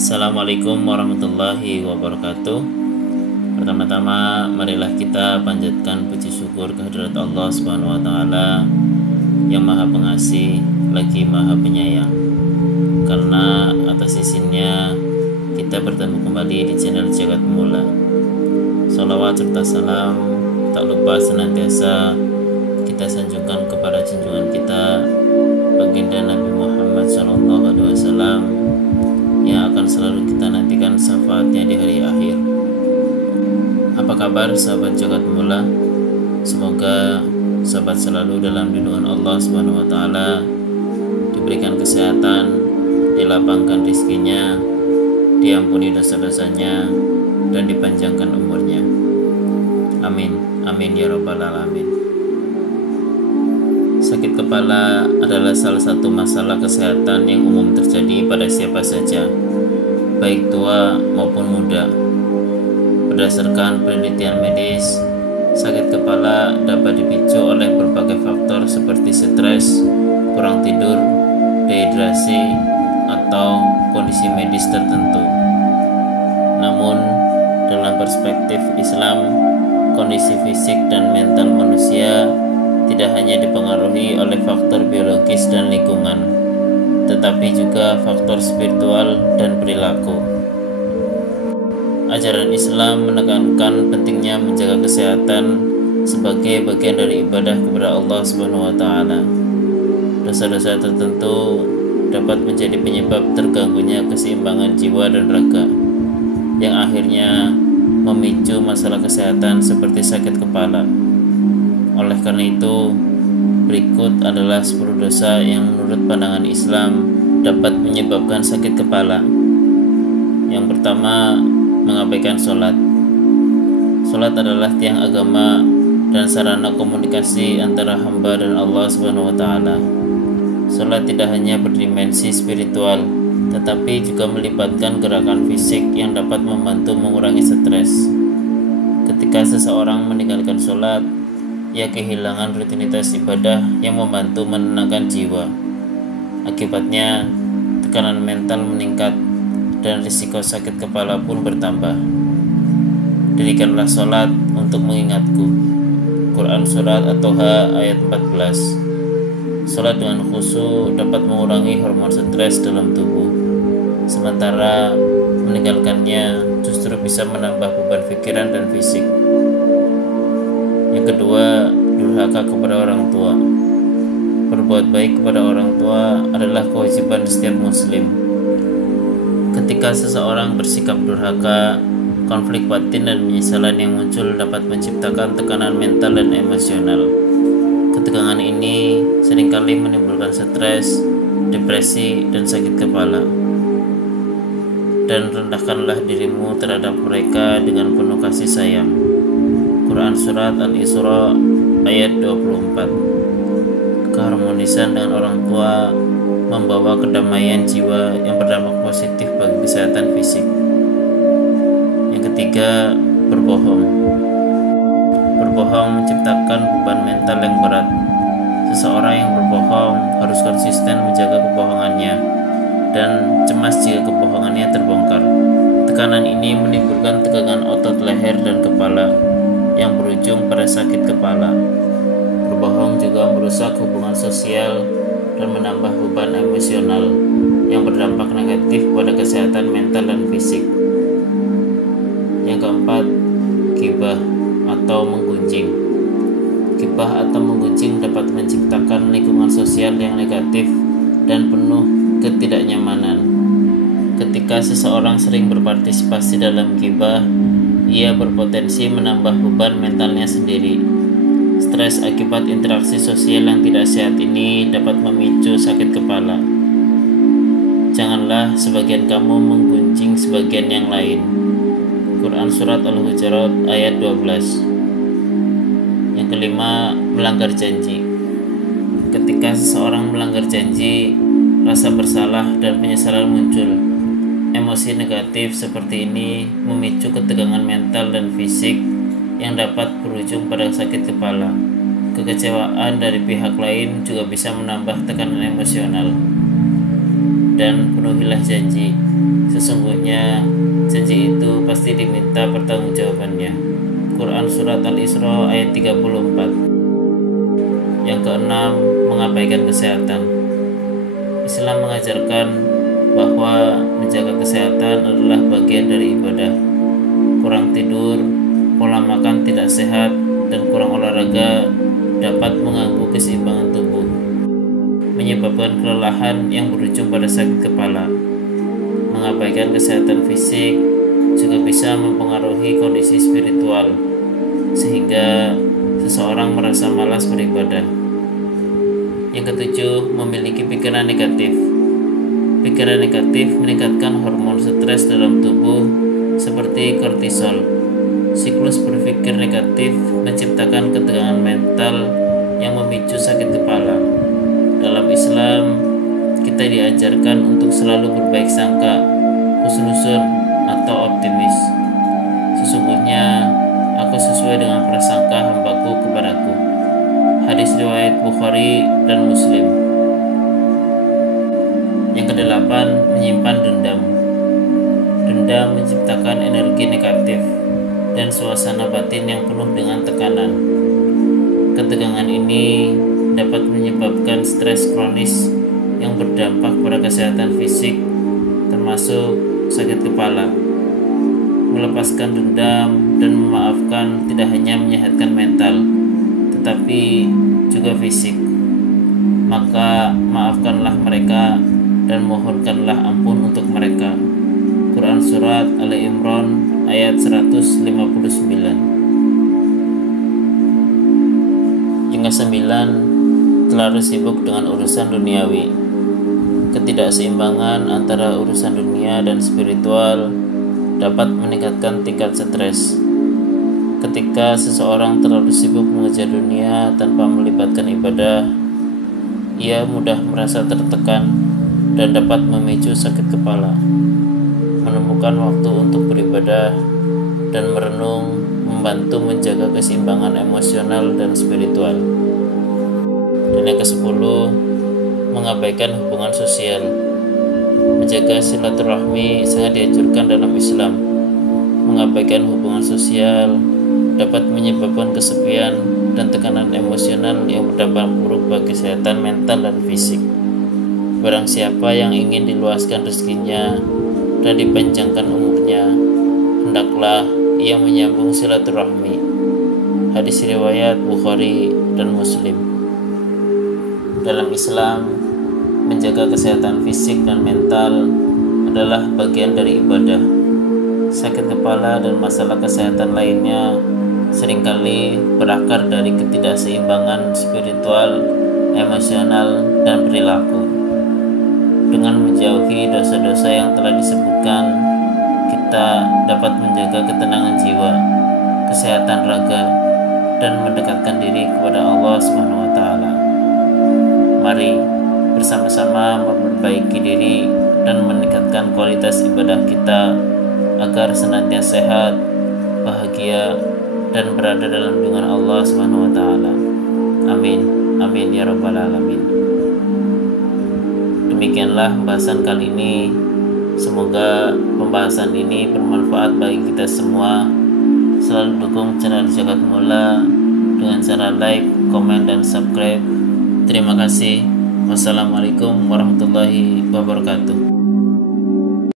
Assalamualaikum warahmatullahi wabarakatuh. Pertama-tama marilah kita panjatkan puji syukur kehadirat Allah Subhanahu wa taala yang Maha Pengasih lagi Maha Penyayang. Karena atas izinnya kita bertemu kembali di channel Jagat Pemula. Salawat serta salam tak lupa senantiasa kita sanjungkan kepada junjungan kita baginda Nabi Muhammad SAW yang akan selalu kita nantikan syafaatnya di hari akhir. Apa kabar sahabat Jagat Pemula? Semoga sahabat selalu dalam lindungan Allah Subhanahu wa taala, diberikan kesehatan, dilapangkan rezekinya, diampuni dosa-dosanya, dan dipanjangkan umurnya. Amin, amin ya rabbal alamin. Sakit kepala adalah salah satu masalah kesehatan yang umum terjadi pada siapa saja, baik tua maupun muda. Berdasarkan penelitian medis, sakit kepala dapat dipicu oleh berbagai faktor seperti stres, kurang tidur, dehidrasi, atau kondisi medis tertentu. Namun, dalam perspektif Islam, kondisi fisik dan mental manusia tidak hanya dipengaruhi oleh faktor biologis dan lingkungan, tetapi juga faktor spiritual dan perilaku. Ajaran Islam menekankan pentingnya menjaga kesehatan sebagai bagian dari ibadah kepada Allah Subhanahu wa taala. Dosa-dosa tertentu dapat menjadi penyebab terganggunya keseimbangan jiwa dan raga, yang akhirnya memicu masalah kesehatan seperti sakit kepala. Oleh karena itu, berikut adalah 10 dosa yang menurut pandangan Islam dapat menyebabkan sakit kepala. Yang pertama, mengabaikan sholat. Sholat adalah tiang agama dan sarana komunikasi antara hamba dan Allah Subhanahu wa taala. Sholat tidak hanya berdimensi spiritual, tetapi juga melibatkan gerakan fisik yang dapat membantu mengurangi stres. Ketika seseorang meninggalkan sholat, ia kehilangan rutinitas ibadah yang membantu menenangkan jiwa. Akibatnya, tekanan mental meningkat dan risiko sakit kepala pun bertambah. Dirikanlah sholat untuk mengingatku. Quran Surat At-Toha ayat 14. Sholat dengan khusyuk dapat mengurangi hormon stres dalam tubuh, sementara meninggalkannya justru bisa menambah beban pikiran dan fisik. Yang kedua, durhaka kepada orang tua. Berbuat baik kepada orang tua adalah kewajiban setiap muslim. Ketika seseorang bersikap durhaka, konflik batin dan penyesalan yang muncul dapat menciptakan tekanan mental dan emosional. Ketegangan ini seringkali menimbulkan stres, depresi, dan sakit kepala. Dan rendahkanlah dirimu terhadap mereka dengan penuh kasih sayang. Quran Surat Al-Isra ayat 24. Keharmonisan dengan orang tua membawa kedamaian jiwa yang berdampak positif bagi kesehatan fisik. Yang ketiga, berbohong. Berbohong menciptakan beban mental yang berat. Seseorang yang berbohong harus konsisten menjaga kebohongannya dan cemas jika kebohongannya terbongkar. Tekanan ini menimbulkan tegangan otot leher dan kepala yang berujung pada sakit kepala. Berbohong juga merusak hubungan sosial dan menambah beban emosional yang berdampak negatif pada kesehatan mental dan fisik. Yang keempat, ghibah atau menggunjing. Ghibah atau menggunjing dapat menciptakan lingkungan sosial yang negatif dan penuh ketidaknyamanan. Ketika seseorang sering berpartisipasi dalam ghibah, ia berpotensi menambah beban mentalnya sendiri. Stres akibat interaksi sosial yang tidak sehat ini dapat memicu sakit kepala. Janganlah sebagian kamu menggunjing sebagian yang lain. Quran Surat Al-Hujurat ayat 12. Yang kelima, melanggar janji. Ketika seseorang melanggar janji, rasa bersalah dan penyesalan muncul. Emosi negatif seperti ini memicu ketegangan mental dan fisik yang dapat berujung pada sakit kepala. Kekecewaan dari pihak lain juga bisa menambah tekanan emosional. Dan penuhilah janji. Sesungguhnya janji itu pasti diminta pertanggungjawabannya. Quran Surat Al-Isra ayat 34. Yang keenam, mengabaikan kesehatan. Islam mengajarkan bahwa menjaga kesehatan adalah bagian dari ibadah. Kurang tidur, pola makan tidak sehat, dan kurang olahraga dapat mengganggu keseimbangan tubuh, menyebabkan kelelahan yang berujung pada sakit kepala. Mengabaikan kesehatan fisik juga bisa mempengaruhi kondisi spiritual, sehingga seseorang merasa malas beribadah. Yang ketujuh, memiliki pikiran negatif. Pikiran negatif meningkatkan hormon stres dalam tubuh seperti kortisol. Siklus berpikir negatif menciptakan ketegangan mental yang memicu sakit kepala. Dalam Islam, kita diajarkan untuk selalu berbaik sangka, husnuzon atau optimis. Sesungguhnya aku sesuai dengan prasangka hambaku kepadaku. Hadis riwayat Bukhari dan Muslim. Yang kedelapan, menyimpan dendam. Dendam menciptakan energi negatif dan suasana batin yang penuh dengan tekanan. Ketegangan ini dapat menyebabkan stres kronis yang berdampak pada kesehatan fisik, termasuk sakit kepala. Melepaskan dendam dan memaafkan tidak hanya menyehatkan mental, tetapi juga fisik. Maka maafkanlah mereka dan mohonkanlah ampun untuk mereka. Quran Surat Ali Imran ayat 159. Yang kesembilan, terlalu sibuk dengan urusan duniawi. Ketidakseimbangan antara urusan dunia dan spiritual dapat meningkatkan tingkat stres. Ketika seseorang terlalu sibuk mengejar dunia tanpa melibatkan ibadah, ia mudah merasa tertekan dan dapat memicu sakit kepala. Menemukan waktu untuk beribadah dan merenung membantu menjaga keseimbangan emosional dan spiritual. Dan yang ke-10, mengabaikan hubungan sosial. Menjaga silaturahmi sangat dianjurkan dalam Islam. Mengabaikan hubungan sosial dapat menyebabkan kesepian dan tekanan emosional yang berdampak buruk bagi kesehatan mental dan fisik. Barang siapa yang ingin diluaskan rezekinya dan dipanjangkan umurnya, hendaklah ia menyambung silaturahmi. Hadis riwayat Bukhari dan Muslim. Dalam Islam, menjaga kesehatan fisik dan mental adalah bagian dari ibadah. Sakit kepala dan masalah kesehatan lainnya seringkali berakar dari ketidakseimbangan spiritual, emosional, dan perilaku. Dengan menjauhi dosa-dosa yang telah disebutkan, kita dapat menjaga ketenangan jiwa, kesehatan raga, dan mendekatkan diri kepada Allah Subhanahu wa Ta'ala. Mari bersama-sama memperbaiki diri dan meningkatkan kualitas ibadah kita agar senantiasa sehat, bahagia, dan berada dalam lindungan Allah Subhanahu wa Ta'ala. Amin. Amin ya rabbal alamin. Demikianlah pembahasan kali ini. Semoga pembahasan ini bermanfaat bagi kita semua. Selalu dukung channel Jagat Mula dengan cara like, komen, dan subscribe. Terima kasih. Wassalamualaikum warahmatullahi wabarakatuh.